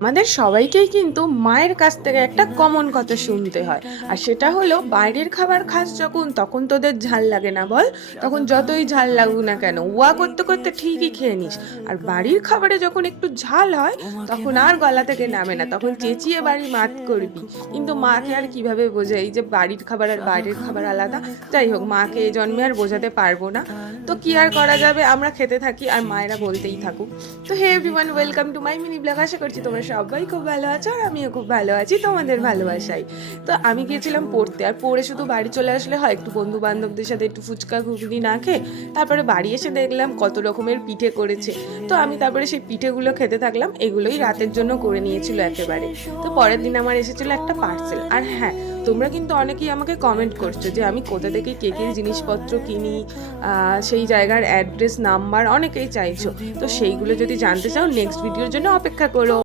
আমাদের সবাইকেই কিন্তু মায়ের কাছ থেকে একটা কমন কথা শুনতে হয়। আর সেটা হলো, বাইরের খাবার খাস যখন, তখন তোদের ঝাল লাগে না বল? তখন যতই ঝাল লাগুক না কেন ওয়া করতে করতে ঠিকই খেয়ে নিস। আর বাড়ির খাবারে যখন একটু ঝাল হয়, তখন আর গলা থেকে নামে না, তখন চেঁচিয়ে বাড়ি মাত করবি। কিন্তু মাকে আর কীভাবে বোঝাই? যে বাড়ির খাবার আর বাইরের খাবার আলাদা। যাই হোক, মাকে এই জন্মে আর বোঝাতে পারব না। তো কি আর করা যাবে? আমরা খেতে থাকি, আর মায়েরা বলতেই থাকুক। তো hey everyone welcome to my mini blog আশা করছি তোমরা সবাই খুব ভালো আছো আর আমিও খুব ভালো আছি, তোমাদের ভালোবাসাই তো আমি গিয়েছিলাম পড়তে, আর পড়ে শুধু বাড়ি চলে আসলে হয়, একটু বন্ধু বান্ধবদের সাথে একটু ফুচকা ঘুগনি না খেয়ে তারপরে বাড়ি এসে দেখলাম কত রকমের পিঠে করেছে। তো আমি তারপরে সেই পিঠেগুলো খেতে থাকলাম, এগুলোই রাতের জন্য করে নিয়েছিল একেবারে। তো পরের দিন আমার এসেছিল একটা পার্সেল আর হ্যাঁ তোমরা কিন্তু অনেকেই আমাকে কমেন্ট করছ যে আমি কোথা থেকে কেকের জিনিসপত্র কিনি সেই জায়গার অ্যাড্রেস নাম্বার অনেকেই চাইছো। তো সেইগুলো যদি জানতে চাও নেক্সট ভিডিওর জন্য অপেক্ষা করো।